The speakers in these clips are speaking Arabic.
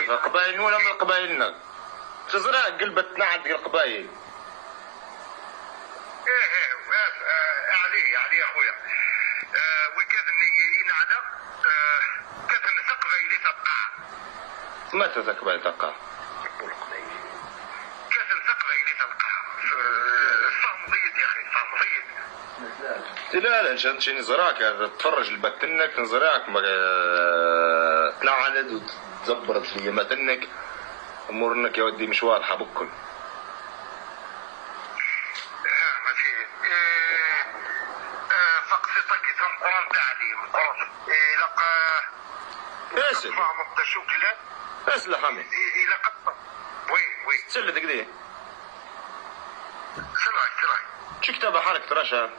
كيف قبائل ولا من قبائلنا؟ تزرع قلبتنا عند القبائل. عليه يا خويا. وكذا نعنى كذا قبائلي تبقى. متى قبائل تبقى؟ كذا قبائلي تبقى. صامضيد يا اخي صامضيد. لا نشي نزرعك تفرج البتنك نزرعك تنعند وتزبرت لي متنك امورنك يا ودي مش واضحه بكل. ماشي. فقصتك القران تعليم القران لقى اسل فهم الشكل اسل حمي الى قطه وي سلة كده سلاك شو كتابة حركة رشا؟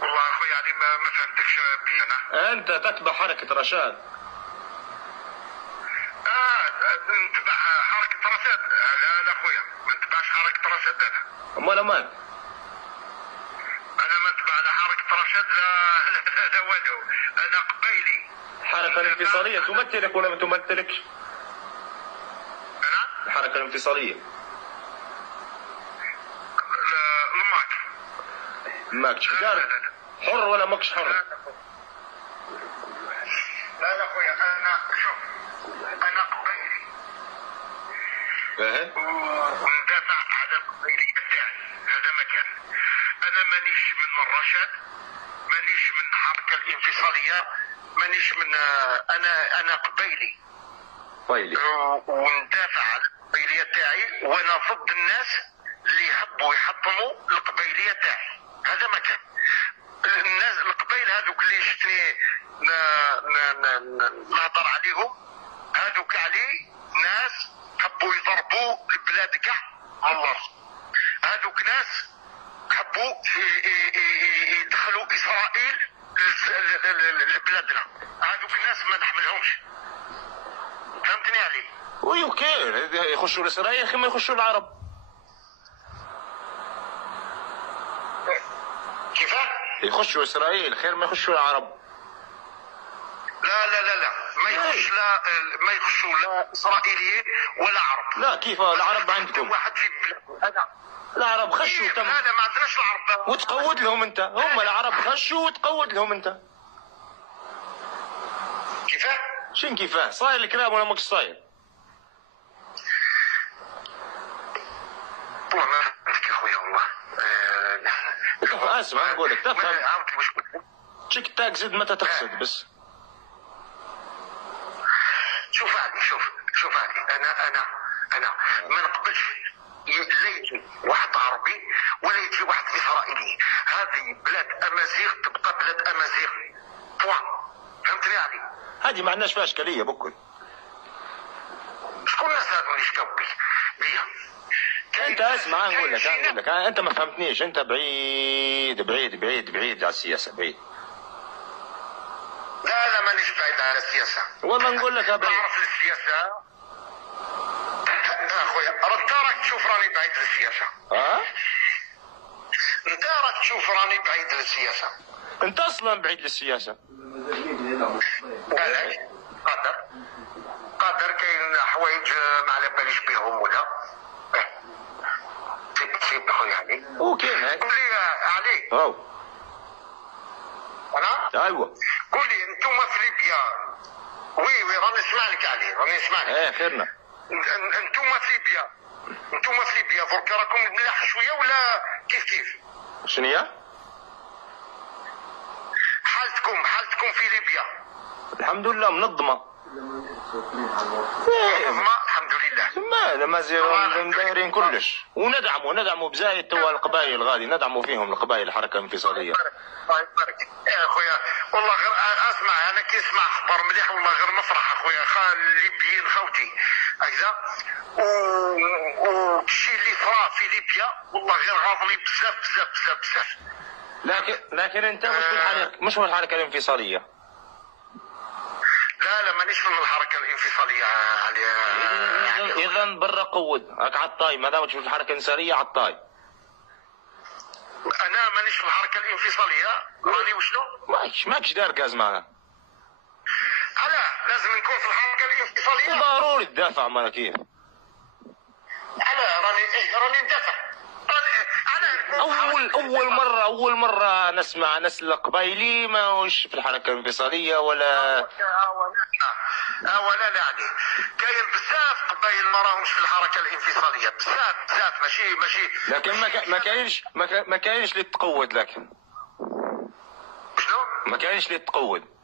والله اخوي يعني ما فهمتكش بينا. انت تتبع حركة رشاد. نتبع حركة رشاد. لا اخويا ما نتبعش حركة رشاد انا. امال امان؟ انا ما نتبع لا حركة رشاد لا والو. انا قبيلي. الحركة الانفصالية تمثلك ولا ما تمثلكش؟ انا؟ الحركة الانفصالية. ماكش حجار حر ولا ماكش حر؟ لا اخويا انا شوف انا قبيلي. ايه وندافع على القبيلية تاعي. هذا مكان. انا مانيش من الرشاد مانيش من الحركة الانفصالية مانيش من انا قبيلي. طيب وندافع على القبيلية تاعي وانا ضد الناس اللي يحبوا يحطموا القبيلية تاعي. هذا مكان. الناس القبائل هذوك اللي شتني نهضر عليهم هذوك علي ناس حبوا يضربوا البلاد كاع الله. هذوك ناس حبوا يدخلوا اسرائيل لبلادنا. هذوك ناس ما نحملهمش. فهمتني علي؟ ويوكيل يخشوا لاسرائيل خير ما يخشوا العرب. كيفاه؟ يخشوا اسرائيل خير ما يخشوا العرب. لا ما يخشوا لا اسرائيليين ولا عرب. لا كيف العرب عندكم؟ واحد في بلاد العرب خشوا تم. لا ما عندناش العرب. وتقود لهم انت. هم العرب خشوا وتقود لهم انت. كيفاه؟ شن كيفاه؟ صاير الكلام ولا ماكش صاير؟ والله ما فهمتك يا اخويا والله. اسمع نقول لك تفهم. شك تقصد متى تقصد بس. شوف علي انا ما نقبلش لا يجي واحد عربي ولا يجي واحد اسرائيلي. هذه بلاد امازيغ تبقى بلاد امازيغ بوان. فهمتني علي؟ هذه ما عندناش فيها اشكاليه بكل. شكون الناس هذو اللي يشكاو بيها؟ انت اسمع نقول لك انت ما فهمتنيش. انت بعيد على السياسه بعيد. لا مانيش بعيد على السياسه. والله نقول لك بعيد. نعرف السياسه اخويا. انت راك تشوف راني بعيد للسياسه. انت راك تشوف راني بعيد للسياسه. انت اصلا بعيد للسياسه. علاش؟ قادر كاين حوايج ما على باليش بهم ولا تسيب خويا علي. وكاين هاي. قول لي علي. انا؟ ايوه. قول لي انتم في ليبيا. وي راني نسمع لك علي راني نسمع لك. ايه خيرنا. انتم في ليبيا درك راكم ملاح شويه ولا كيف؟ شنو هي؟ حالتكم في ليبيا. الحمد لله منظمه. الحمد لله. ما دايرين كلش وندعموا بزايد توا القبائل غادي ندعموا فيهم القبائل الحركه الانفصاليه. الله يبارك يا اخويا. والله غير اسمع انا كي نسمع اخبار مليح والله غير نفرح اخويا. الليبيين خوتي هكذا والشيء اللي صرا في ليبيا والله غير غاضني بزاف. لكن انت مش من الحركه الانفصاليه. لا مانيش من الحركه الانفصاليه. اذا برا قود راك عطاي ما دامك في الحركه الانفصاليه عطاي. انا مانيش في الحركه الانفصاليه راني وشنو؟ ماكش دار غاز معنا. لا لازم نكون في الحركه الانفصاليه. ضروري تدافع، ما كيف. راني ندافع. اول مره نسمع ناس القبايلي ماهوش في الحركه الانفصاليه ولا. اولا يعني كاين بزاف قبايل ما راهمش في الحركه الانفصاليه، بزاف ماشي. لكن ما كاينش اللي تقود. لكن شنو؟ ما كاينش اللي تقود.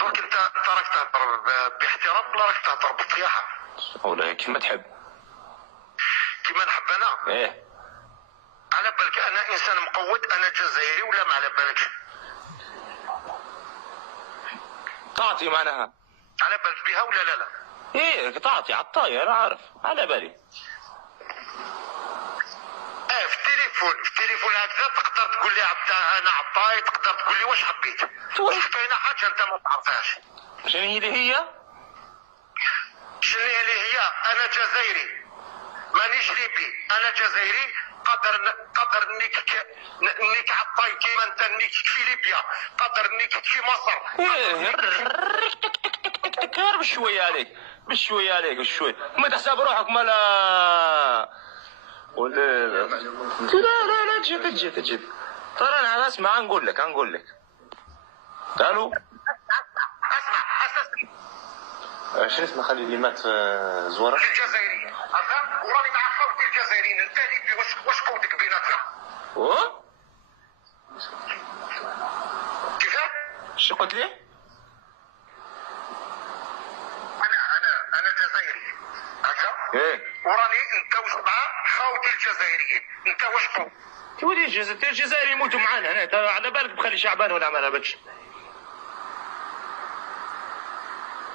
دونك انت راك تهضر باحترام ولا راك تهضر بصياحه؟ والله كيف ما تحب. كيما نحب انا؟ ايه. على بالك انا انسان مقود، انا جزائري ولا ما على بالكش؟ تعطي معناها. على بالك بها ولا لا؟ ايه تعطي على الطاير، انا عارف على بالي. في التليفون هكذا تقدر تقول لي انا عطاي، تقدر تقول لي واش حبيت. واش كاينه حاجه انت ما تعرفهاش؟ شنو هي اللي هي؟ شنو اللي هي؟ انا جزائري مانيش ليبي، انا جزائري. قدر نيك عطاي كيما انت نيك في ليبيا، قدر نيك في مصر. غير بشويه عليك بشويه ما تحسب روحك مالا ولا. لا تجي ترى انا اسمع. نقول لك الو. اسمع شنو اسمه خلي اللي مات في زوره؟ الجزائري هذا وراني مع خوتي الجزائريين. انت ليبي واش قودك بيناتنا؟ كيفاه؟ شو قلت لي؟ انا جزائري هكا. ايه. وراني نتزوج مع خوتي الجزائريين. انت واش قود؟ ولي الجزائر يموتوا معانا هنا. على بالك بخلي شعبان ولا ما لابدش.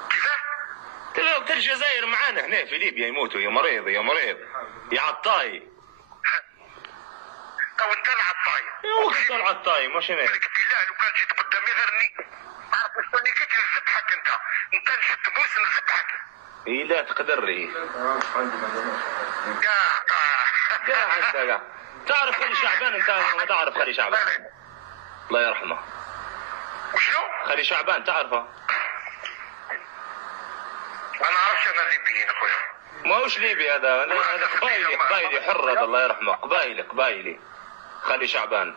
كيفاه؟ الجزائر معانا هنا في ليبيا يموتوا. يا مريض يا عطاي. او انت العطاي. وقت العطاي مش هنا. لك بالله لو كان جيت قدامي غير تعرف شنو كيك نذبحك انت نشد بوس نذبحك. اي لا تقدر. كاع انت تعرف خلي شعبان. انت ما تعرف خلي شعبان الله يرحمه. وشنو؟ خلي شعبان تعرفه؟ انا عارف انا الليبيين اخويا. ما هوش ليبي هذا قبايلي حر هذا الله يرحمه. قبايلي خلي شعبان